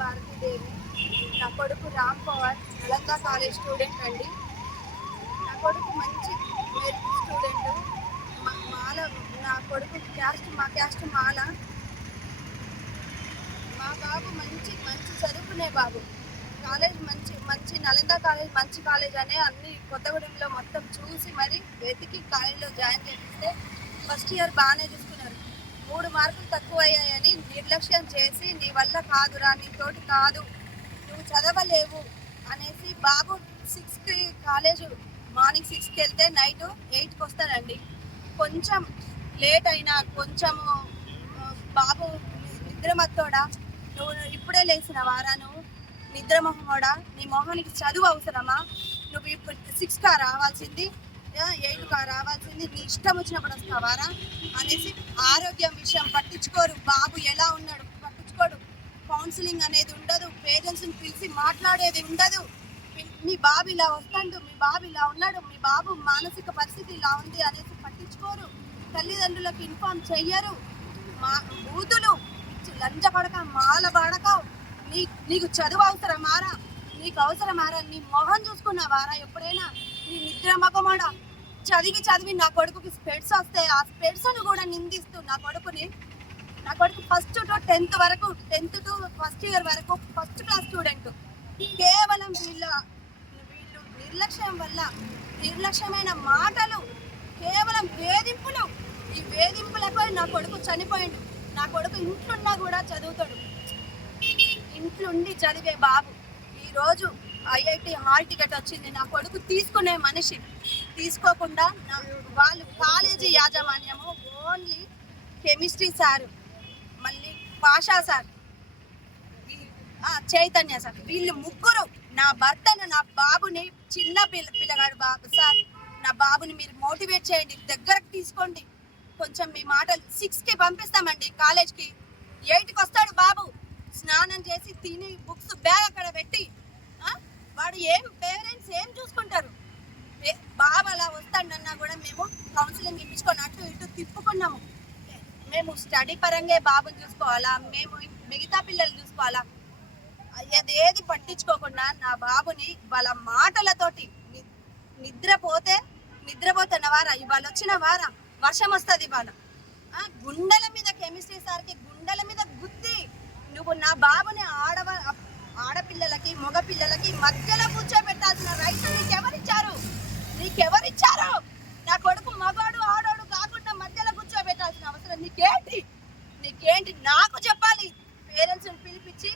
భారతీదేవి. నా కొడుకు Ram power Nalanda college student అండి. నా కొడుకు మంచి మెరిట్ స్టూడెంట్. మాల నా కొడుకు క్యాస్ట్ మా క్యాస్ట్ మాల. మా బాబు మంచి మంచి చదువుకునే బాబు. కాలేజ్ మంచి మంచి నలంద కాలేజ్ మంచి కాలేజ్ అనే అన్ని కొత్తగూడెంలో మొత్తం చూసి మరి వెతికి కాలేజ్లో జాయిన్ చేస్తే ఫస్ట్ ఇయర్ బాగానే చూసుకున్నారు మూడు మార్కులు తక్కువ అయ్యాయని నిర్లక్ష్యం చేసి నీ వల్ల కాదురా నీతోటి కాదు నువ్వు చదవలేవు అనేసి బాబు సిక్స్కి కాలేజ్ మార్నింగ్ సిక్స్కి వెళ్తే నైట్ ఎయిట్కి వస్తాడండి కొంచెం లేట్ అయినా కొంచెము బాబు నిద్రమత్తోడా? నువ్వు ఇప్పుడే లేచిన వారా నువ్వు నిద్ర మొహమోడా నీ మొహానికి చదువు అవసరమా? నువ్వు ఇప్పుడు సిక్స్కా రావాల్సింది? ఏళ్ళు రావాల్సింది. నీ ఇష్టం వచ్చినప్పుడు వస్తావారా అనేసి ఆరోగ్యం విషయం పట్టించుకోరు. బాబు ఎలా ఉన్నాడు? పట్టించుకోడు. కౌన్సిలింగ్ అనేది ఉండదు. పేరెంట్స్ని పిలిచి మాట్లాడేది ఉండదు. మీ- బాబు ఇలా వస్తాడు. మీ బాబు ఇలా ఉన్నాడు. మీ బాబు మానసిక పరిస్థితి ఇలా ఉంది అనేసి పట్టించుకోరు. తల్లిదండ్రులకు ఇన్ఫార్మ్ చెయ్యరు. మా బూతులు లంచ పడక మాల పడక. నీ నీకు చదువు అవసరమారా? నీకు అవసరమారా? నీ మొహం చూసుకున్నావారా ఎప్పుడైనా? నీ నిద్ర మగమాడా? చదివి చదివి నా కొడుకుకి స్పెడ్స్ వస్తాయి. ఆ స్పెడ్స్ను కూడా నిందిస్తూ నా కొడుకుని నా కొడుకు ఫస్ట్ టు టెన్త్ వరకు టెన్త్ టు ఫస్ట్ ఇయర్ వరకు ఫస్ట్ క్లాస్ స్టూడెంట్ కేవలం వీళ్ళ వీళ్ళు నిర్లక్ష్యం వల్ల నిర్లక్ష్యమైన మాటలు కేవలం వేధింపులు ఈ వేధింపులపై నా కొడుకు చనిపోయిండు. నా కొడుకు ఇంట్లున్నా కూడా చదువుతాడు. ఇంట్లుండి చదివే బాబు. ఈరోజు ఐఐటి హాల్ టికెట్ వచ్చింది. నా కొడుకు తీసుకునే మనిషి. తీసుకోకుండా వాళ్ళు కాలేజీ యాజమాన్యము ఓన్లీ కెమిస్ట్రీ సారు మళ్ళీ పాషా సార్ చైతన్య సార్. వీళ్ళు ముగ్గురు నా భర్తను నా బాబుని చిన్న పిల్ల పిల్లగాడు బాబు సార్ నా బాబుని మీరు మోటివేట్ చేయండి దగ్గరకు తీసుకోండి. కొంచెం మీ మాటలు సిక్స్కి పంపిస్తామండి కాలేజ్కి. ఎయిట్కి వస్తాడు బాబు. స్నానం చేసి తిని బుక్స్ బ్యాగ్ అక్కడ పెట్టి వాడు ఏం పేరెంట్స్ ఏం చూసుకుంటారు? బాబు అలా వస్తాడన్నా కూడా మేము కౌన్సిలింగ్ ఇప్పించుకొని అటు ఇటు తిప్పుకున్నాము. మేము స్టడీ పరంగా బాబుని చూసుకోవాలా? మేము మిగతా పిల్లలు చూసుకోవాలా? అది ఏది పట్టించుకోకుండా నా బాబుని వాళ్ళ మాటలతోటి ని- నిద్రపోతే నిద్రపోతున్న వారా? ఇవాళ వచ్చిన వారా? వర్షం వస్తుంది ఇవాళ. గుండెల మీద కెమిస్ట్రీ సార్కి గుండెల మీద గుద్ది నువ్వు నా బాబుని ఆడవ ఆడపిల్లలకి మగ పిల్లలకి మధ్యలో కూర్చోబెట్టాల్సిన రైతు నీకెవరిచ్చారు? నీకెవరిచ్చారు నా కొడుకు మగాడు ఆడోడు కాకుండా మధ్యలో కూర్చోబెట్టాల్సిన అవసరం నీకేంటి? నీకేంటి? నాకు చెప్పాలి. పేరెంట్స్ని పిలిపించి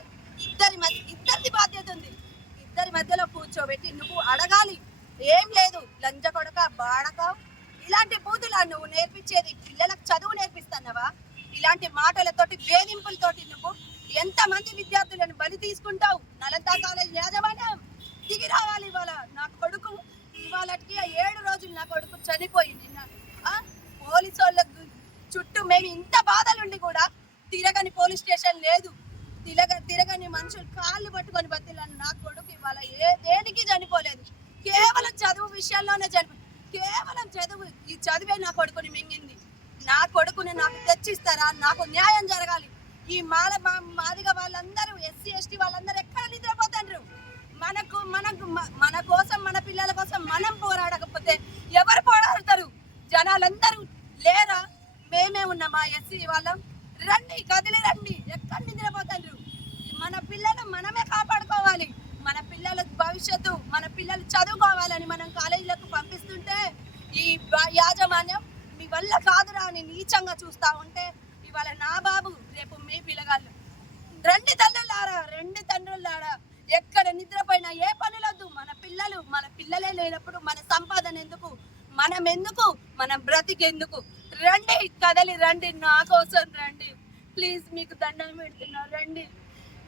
ఇద్దరి మధ్య ఇద్దరిది బాధ్యత ఉంది. ఇద్దరి మధ్యలో కూర్చోబెట్టి నువ్వు అడగాలి. ఏం లేదు. లంజ కొడక బాడక. ఇలాంటి బూతులా నువ్వు నేర్పించేది పిల్లలకు చదువు నేర్పిస్తున్నావా ఇలాంటి మాటలతోటి వేధింపులతోటి నువ్వు ఎంతమంది విద్యార్థులను బలి తీసుకుంటావు? నలంద కాలేజ్ యాజమాన్యం. దిగి రావాలి ఇవాళ. ఇవాళకి ఏడు రోజులు నా కొడుకు చనిపోయింది. పోలీసు వాళ్ళకు చుట్టూ మేము ఇంత బాధలుండి కూడా తిరగని పోలీస్ స్టేషన్ లేదు. తిరగ తిరగని మనుషులు కాళ్ళు పట్టుకొని బతిలాను. నా కొడుకు ఇవాళ ఏ దేనికి చనిపోలేదు. కేవలం చదువు విషయంలోనే చనిపో కేవలం చదువు ఈ చదివే నా కొడుకుని మింగింది. నా కొడుకుని నాకు తెచ్చిస్తారా? నాకు న్యాయం జరగాలి. ఈ మాల మాదిగ వాళ్ళందరూ ఎస్సీ ఎస్టీ వాళ్ళందరూ ఎక్కడ నిద్రపోతాండ్రు? మనకు మనకు మ- మన కోసం మన పిల్లల కోసం మనం పోరాడకపోతే ఎవరు పోరాడతారు జనాలందరూ లేరా మేమే ఉన్నామా ఎస్సీ వాళ్ళం రండి కదిలి రండి ఎక్కడ నిద్రపోతాండ్రు మన పిల్లలు మనమే కాపాడుకోవాలి మన పిల్లల భవిష్యత్తు మన పిల్లలు చదువుకోవాలని మనం కాలేజీలకు పంపిస్తుంటే ఈ యాజమాన్యం మీ వల్ల కాదురా అని నీచంగా చూస్తా ఉంటే ఇవాళ నా బాబు రేపు మీ పిల్లగాళ్ళు. రెండు తల్లులారా రెండు తండ్రులారా ఎక్కడ నిద్రపోయినా ఏ పనులొద్దు. మన పిల్లలు మన పిల్లలే లేనప్పుడు మన సంపాదన ఎందుకు? మనం ఎందుకు? మన బ్రతికెందుకు? రండి కదలి రండి నా కోసం రండి. ప్లీజ్ మీకు దండం పెడుతున్నా రండి.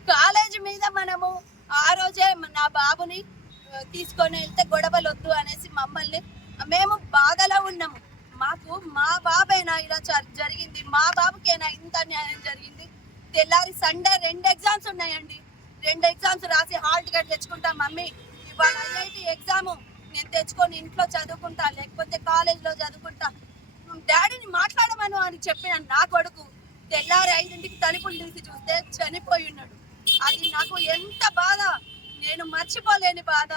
కాలేజీ మీద మనము ఆ రోజే నా బాబుని తీసుకొని వెళ్తే గొడవలు వద్దు అనేసి మమ్మల్ని మేము బాధలో ఉన్నాము. మాకు మా బాబేనా ఇలా జ- జరిగింది? మా బాబుకేనా ఇంత న్యాయం జరిగింది? తెల్లారి సండే రెండు ఎగ్జామ్స్ ఉన్నాయండి. రెండు ఎగ్జామ్స్ రాసి హాల్ టికెట్ తెచ్చుకుంటా మమ్మీ. ఇవాళ ఐఐటి ఎగ్జామ్. నేను తెచ్చుకొని ఇంట్లో చదువుకుంటా లేకపోతే కాలేజ్లో చదువుకుంటా. డాడీని మాట్లాడమను అని చెప్పిన నా కొడుకు తెల్లారి ఐదింటికి తలుపులు తీసి చూస్తే చనిపోయి ఉన్నాడు. అది నాకు ఎంత బాధ. నేను మర్చిపోలేని బాధ.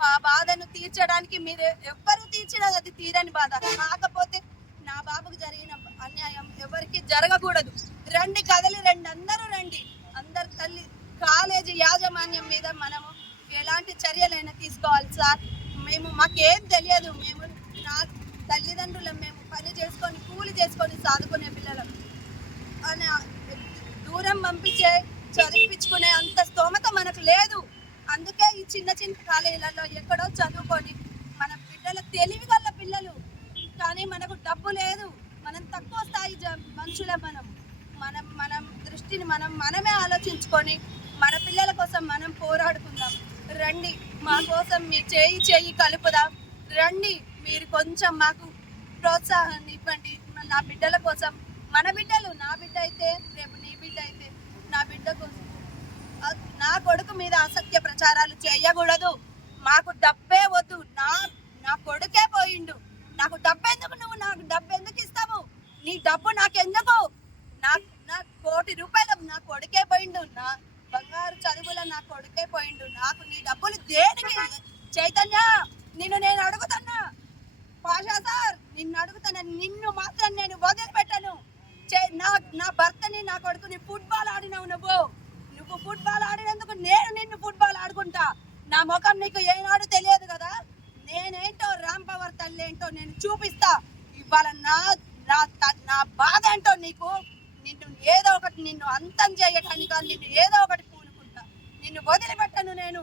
ఆ బాధను తీర్చడానికి మీరు ఎవ్వరు తీర్చినా అది తీరని బాధ. కాకపోతే నా బాబుకు జరిగిన అన్యాయం ఎవరికి జరగకూడదు. రండి కదలి రండి అందరూ రండి. అందరు తల్లి కాలేజీ యాజమాన్యం మీద మనము ఎలాంటి చర్యలైనా తీసుకోవాలి సార్. మేము మాకేం తెలియదు. మేము నా తల్లిదండ్రులం మేము పని చేసుకొని కూలి చేసుకొని సాదుకునే పిల్లలం. అని దూరం పంపించే చదివించుకునే అంత స్తోమత మనకు లేదు. చిన్న చిన్న కాలేజీలలో ఎక్కడో చదువుకొని మన బిడ్డల తెలివి గల పిల్లలు. కానీ మనకు డబ్బు లేదు. మనం తక్కువ స్థాయి మనుషుల మనం. మనం మనం దృష్టిని మనం మనమే ఆలోచించుకొని మన పిల్లల కోసం మనం పోరాడుకుందాం. రండి మా కోసం మీ చేయి చేయి కలుపుదాం. రండి మీరు కొంచెం మాకు ప్రోత్సాహాన్ని ఇవ్వండి. నా బిడ్డల కోసం మన బిడ్డలు నా బిడ్డ అయితే రేపు నీ బిడ్డ అయితే నా బిడ్డ కోసం నా కొడుకు మీద ఆసక్తి ప్రచారాలు చేయకూడదు. మాకు డబ్బే వద్దు. నా నా కొడుకే పోయిండు. నాకు డబ్బెందుకు నువ్వు? నాకు డబ్బు ఎందుకు ఇస్తావు? నీ డబ్బు నాకెందుకు? నా నా కోటి రూపాయలు నా కొడుకే పోయిండు. నా బంగారు చదువుల నా కొడుకే పోయిండు. నాకు నీ డబ్బులు దేనికి? చైతన్య నిన్ను నేను అడుగుతున్నా. పాషా సార్ నిన్ను అడుగుతున్నా. నిన్ను మాత్రం నేను వదిలిపెట్టను. చే- నా నా భర్తని నా కొడుకుని ఫుట్బాల్ ఆడినావు నువ్వు. నువ్వు ఫుట్బాల్ ఆడినందుకు నేను నిన్ను ఫుట్బాల్ ఆడుకుంటా. నా ముఖం నీకు ఏనాడు తెలియదు కదా? నేనేంటో రామ్ పవర్ తల్లి ఏంటో నేను చూపిస్తా. ఇవాళ నా నా త- నా బాధ ఏంటో నీకు? నిన్ను ఏదో ఒకటి నిన్ను అంతం చేయటానికి నిన్ను ఏదో ఒకటి పూనుకుంటా. నిన్ను వదిలిపెట్టను నేను.